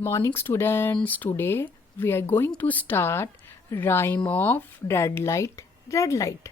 morning students. Today we are going to start rhyme of red light, red light.